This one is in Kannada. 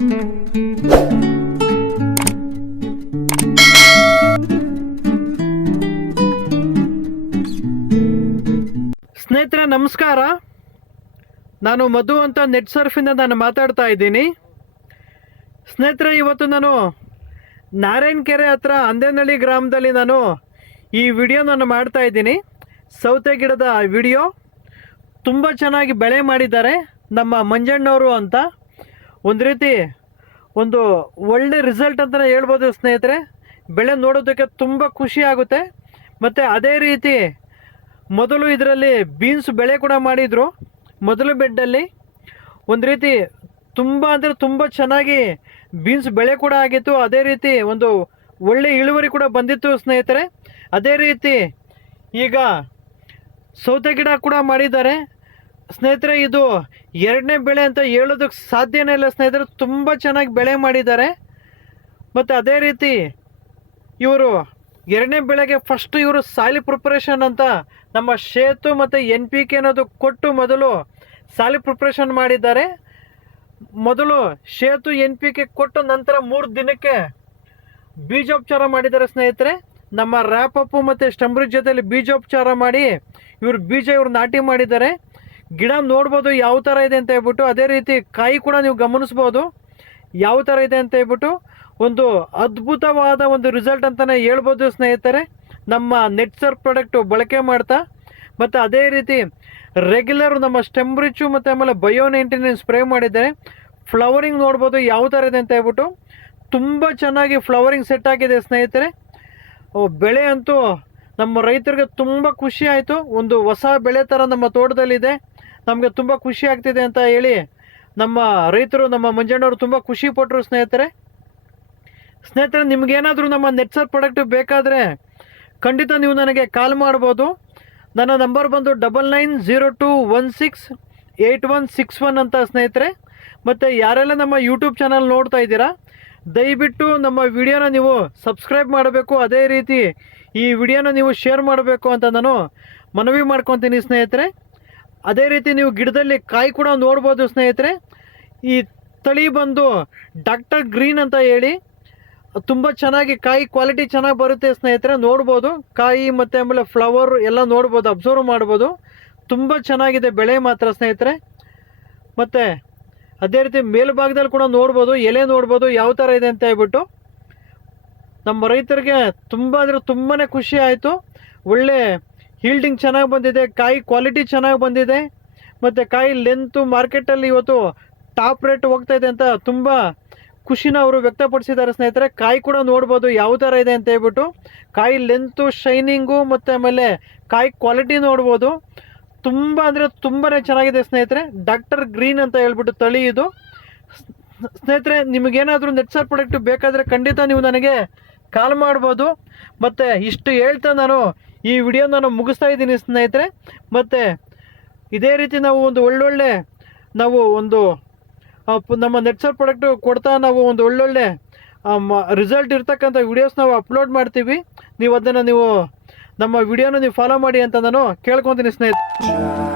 ಸ್ನೇಹಿತರೆ, ನಮಸ್ಕಾರ. ನಾನು ಮಧು ಅಂತ ನೆಟ್ ಸರ್ಫಿಂದ ನಾನು ಮಾತಾಡ್ತಾ ಇದ್ದೀನಿ. ಸ್ನೇಹಿತರೆ, ಇವತ್ತು ನಾನು ನಾರಾಯಣಕೆರೆ ಹತ್ರ ಅಂದೇನಹಳ್ಳಿ ಗ್ರಾಮದಲ್ಲಿ ನಾನು ಈ ವಿಡಿಯೋ ನಾನು ಮಾಡ್ತಾ ಇದ್ದೀನಿ. ಸೌತೆ ಗಿಡದ ವಿಡಿಯೋ ತುಂಬ ಚೆನ್ನಾಗಿ ಬೆಳೆ ಮಾಡಿದ್ದಾರೆ ನಮ್ಮ ಮಂಜಣ್ಣವರು ಅಂತ. ಒಂದು ರೀತಿ ಒಂದು ಒಳ್ಳೆ ರಿಸಲ್ಟ್ ಅಂತಲೇ ಹೇಳ್ಬೋದು ಸ್ನೇಹಿತರೆ. ಬೆಳೆ ನೋಡೋದಕ್ಕೆ ತುಂಬ ಖುಷಿ ಆಗುತ್ತೆ. ಮತ್ತು ಅದೇ ರೀತಿ ಮೊದಲು ಇದರಲ್ಲಿ ಬೀನ್ಸ್ ಬೆಳೆ ಕೂಡ ಮಾಡಿದರು. ಮೊದಲು ಬೆಡ್ಡಲ್ಲಿ ಒಂದು ರೀತಿ ತುಂಬ ಅಂದರೆ ತುಂಬ ಚೆನ್ನಾಗಿ ಬೀನ್ಸ್ ಬೆಳೆ ಕೂಡ ಆಗಿತ್ತು. ಅದೇ ರೀತಿ ಒಂದು ಒಳ್ಳೆ ಇಳುವರಿ ಕೂಡ ಬಂದಿತ್ತು ಸ್ನೇಹಿತರೆ. ಅದೇ ರೀತಿ ಈಗ ಸೌತೆ ಗಿಡ ಕೂಡ ಮಾಡಿದ್ದಾರೆ. ಸ್ನೇಹಿತರೆ, ಇದು ಎರಡನೇ ಬೆಳೆ ಅಂತ ಹೇಳೋದಕ್ಕೆ ಸಾಧ್ಯನೇ ಇಲ್ಲ. ಸ್ನೇಹಿತರೆ, ತುಂಬ ಚೆನ್ನಾಗಿ ಬೆಳೆ ಮಾಡಿದ್ದಾರೆ. ಮತ್ತು ಅದೇ ರೀತಿ ಇವರು ಎರಡನೇ ಬೆಳೆಗೆ ಫಸ್ಟ್ ಇವರು ಸಾಲಿ ಪ್ರಿಪ್ರೇಷನ್ ಅಂತ ನಮ್ಮ ಶೇತು ಮತ್ತು ಎನ್ ಪಿ ಕೆ ಅನ್ನೋದು ಕೊಟ್ಟು ಮೊದಲು ಸಾಲಿ ಪ್ರಿಪ್ರೇಷನ್ ಮಾಡಿದ್ದಾರೆ. ಮೊದಲು ಶೇತು ಎನ್ ಪಿ ಕೆ ಕೊಟ್ಟು ನಂತರ ಮೂರು ದಿನಕ್ಕೆ ಬೀಜೋಪಚಾರ ಮಾಡಿದ್ದಾರೆ ಸ್ನೇಹಿತರೆ. ನಮ್ಮ ರ್ಯಾಪಪ್ಪು ಮತ್ತು ಸ್ಟಂಬ್ರಿಜ್ ಜೊತೆಯಲ್ಲಿ ಬೀಜೋಪಚಾರ ಮಾಡಿ ಇವರು ಬೀಜ ಇವರು ನಾಟಿ ಮಾಡಿದ್ದಾರೆ. ಗಿಡ ನೋಡ್ಬೋದು ಯಾವ ಥರ ಇದೆ ಅಂತ ಹೇಳ್ಬಿಟ್ಟು ಅದೇ ರೀತಿ ಕಾಯಿ ಕೂಡ ನೀವು ಗಮನಿಸ್ಬೋದು. ಯಾವ ಥರ ಇದೆ ಅಂತ ಹೇಳ್ಬಿಟ್ಟು ಒಂದು ಅದ್ಭುತವಾದ ಒಂದು ರಿಸಲ್ಟ್ ಅಂತಲೇ ಹೇಳ್ಬೋದು ಸ್ನೇಹಿತರೆ. ನಮ್ಮ ನೆಟ್ಸರ್ ಪ್ರಾಡಕ್ಟು ಬಳಕೆ ಮಾಡ್ತಾ ಮತ್ತು ಅದೇ ರೀತಿ ರೆಗ್ಯುಲರ್ ನಮ್ಮ ಸ್ಟೆಂಬ್ರಿಚು ಮತ್ತು ಆಮೇಲೆ ಬಯೋ ನೈಂಟಿನ ಸ್ಪ್ರೇ ಮಾಡಿದ್ದಾರೆ. ಫ್ಲವರಿಂಗ್ ನೋಡ್ಬೋದು ಯಾವ ಥರ ಇದೆ ಅಂತ ಹೇಳ್ಬಿಟ್ಟು ತುಂಬ ಚೆನ್ನಾಗಿ ಫ್ಲವರಿಂಗ್ ಸೆಟ್ ಆಗಿದೆ ಸ್ನೇಹಿತರೆ. ಬೆಳೆ ಅಂತೂ ನಮ್ಮ ರೈತರಿಗೆ ತುಂಬ ಖುಷಿ ಆಯಿತು. ಒಂದು ಹೊಸ ಬೆಳೆ ಥರ ನಮ್ಮ ತೋಟದಲ್ಲಿದೆ. ನಮಗೆ ತುಂಬ ಖುಷಿ ಆಗ್ತಿದೆ ಅಂತ ಹೇಳಿ ನಮ್ಮ ರೈತರು, ನಮ್ಮ ಮಂಜಣ್ಣವರು ತುಂಬ ಖುಷಿ ಪಟ್ಟರು ಸ್ನೇಹಿತರೆ. ಸ್ನೇಹಿತರೆ ನಿಮಗೇನಾದರೂ ನಮ್ಮ ನೆಟ್ಸರ್ ಪ್ರಾಡಕ್ಟ್ ಬೇಕಾದರೆ ಖಂಡಿತ ನೀವು ನನಗೆ ಕಾಲ್ ಮಾಡ್ಬೋದು. ನನ್ನ ನಂಬರ್ ಬಂದು double nine zero two one six eight one six one ಅಂತ ಸ್ನೇಹಿತರೆ. ಮತ್ತು ಯಾರೆಲ್ಲ ನಮ್ಮ ಯೂಟ್ಯೂಬ್ ಚಾನಲ್ ನೋಡ್ತಾ ಇದ್ದೀರಾ, ದಯವಿಟ್ಟು ನಮ್ಮ ವಿಡಿಯೋನ ನೀವು ಸಬ್ಸ್ಕ್ರೈಬ್ ಮಾಡಬೇಕು. ಅದೇ ರೀತಿ ಈ ವಿಡಿಯೋನ ನೀವು ಶೇರ್ ಮಾಡಬೇಕು ಅಂತ ನಾನು ಮನವಿ ಮಾಡ್ಕೊತೀನಿ ಸ್ನೇಹಿತರೆ. ಅದೇ ರೀತಿ ನೀವು ಗಿಡದಲ್ಲಿ ಕಾಯಿ ಕೂಡ ನೋಡ್ಬೋದು ಸ್ನೇಹಿತರೆ. ಈ ತಳಿ ಬಂದು ಡಾಕ್ಟರ್ ಗ್ರೀನ್ ಅಂತ ಹೇಳಿ, ತುಂಬ ಚೆನ್ನಾಗಿ ಕಾಯಿ ಕ್ವಾಲಿಟಿ ಚೆನ್ನಾಗಿ ಬರುತ್ತೆ ಸ್ನೇಹಿತರೆ, ನೋಡ್ಬೋದು. ಕಾಯಿ ಮತ್ತು ಆಮೇಲೆ ಫ್ಲವರ್ ಎಲ್ಲ ನೋಡ್ಬೋದು ಅಬ್ಸರ್ವ್ ಮಾಡ್ಬೋದು. ತುಂಬ ಚೆನ್ನಾಗಿದೆ ಬೆಳೆ ಮಾತ್ರ ಸ್ನೇಹಿತರೆ. ಮತ್ತು ಅದೇ ರೀತಿ ಮೇಲ್ಭಾಗದಲ್ಲಿ ಕೂಡ ನೋಡ್ಬೋದು, ಎಲೆ ನೋಡ್ಬೋದು, ಯಾವ ಥರ ಇದೆ ಅಂತ ಹೇಳ್ಬಿಟ್ಟು. ನಮ್ಮ ರೈತರಿಗೆ ತುಂಬ ಅಂದರೆ ತುಂಬಾ ಖುಷಿ ಆಯಿತು. ಒಳ್ಳೆ ಹೀಲ್ಡಿಂಗ್ ಚೆನ್ನಾಗಿ ಬಂದಿದೆ, ಕಾಯಿ ಕ್ವಾಲಿಟಿ ಚೆನ್ನಾಗಿ ಬಂದಿದೆ, ಮತ್ತು ಕಾಯಿ ಲೆಂತು ಮಾರ್ಕೆಟಲ್ಲಿ ಇವತ್ತು ಟಾಪ್ ರೇಟ್ ಹೋಗ್ತಾ ಇದೆ ಅಂತ ತುಂಬ ಖುಷಿನ ಅವರು ವ್ಯಕ್ತಪಡಿಸಿದ್ದಾರೆ ಸ್ನೇಹಿತರೆ. ಕಾಯಿ ಕೂಡ ನೋಡ್ಬೋದು ಯಾವ ಥರ ಇದೆ ಅಂತ ಹೇಳ್ಬಿಟ್ಟು. ಕಾಯಿ ಲೆಂತು ಶೈನಿಂಗು ಮತ್ತು ಆಮೇಲೆ ಕಾಯಿ ಕ್ವಾಲಿಟಿ ನೋಡ್ಬೋದು. ತುಂಬ ಅಂದರೆ ತುಂಬಾ ಚೆನ್ನಾಗಿದೆ ಸ್ನೇಹಿತರೆ. ಡಾಕ್ಟರ್ ಗ್ರೀನ್ ಅಂತ ಹೇಳ್ಬಿಟ್ಟು ತಳಿ ಇದು. ಸ್ನೇಹಿತರೆ, ನಿಮಗೇನಾದರೂ ನೆಟ್ಸರ್ ಪ್ರಾಡಕ್ಟ್ ಬೇಕಾದರೆ ಖಂಡಿತ ನೀವು ನನಗೆ ಕಾಲ್ ಮಾಡ್ಬೋದು. ಮತ್ತು ಇಷ್ಟು ಹೇಳ್ತಾ ನಾನು ಈ ವಿಡಿಯೋ ನಾನು ಮುಗಿಸ್ತಾ ಇದ್ದೀನಿ ಸ್ನೇಹಿತರೆ. ಮತ್ತು ಇದೇ ರೀತಿ ನಾವು ಒಂದು ಒಳ್ಳೊಳ್ಳೆ ನಾವು ಒಂದು ನಮ್ಮ ನೆಟ್ಸರ್ ಪ್ರಾಡಕ್ಟು ಕೊಡ್ತಾ ನಾವು ಒಂದು ಒಳ್ಳೊಳ್ಳೆ ರಿಸಲ್ಟ್ ಇರ್ತಕ್ಕಂಥ ವಿಡಿಯೋಸ್ ನಾವು ಅಪ್ಲೋಡ್ ಮಾಡ್ತೀವಿ. ನೀವು ಅದನ್ನು ನೀವು ನಮ್ಮ ವಿಡಿಯೋನ ನೀವು ಫಾಲೋ ಮಾಡಿ ಅಂತ ನಾನು ಕೇಳ್ಕೊತೀನಿ ಸ್ನೇಹಿತರೆ.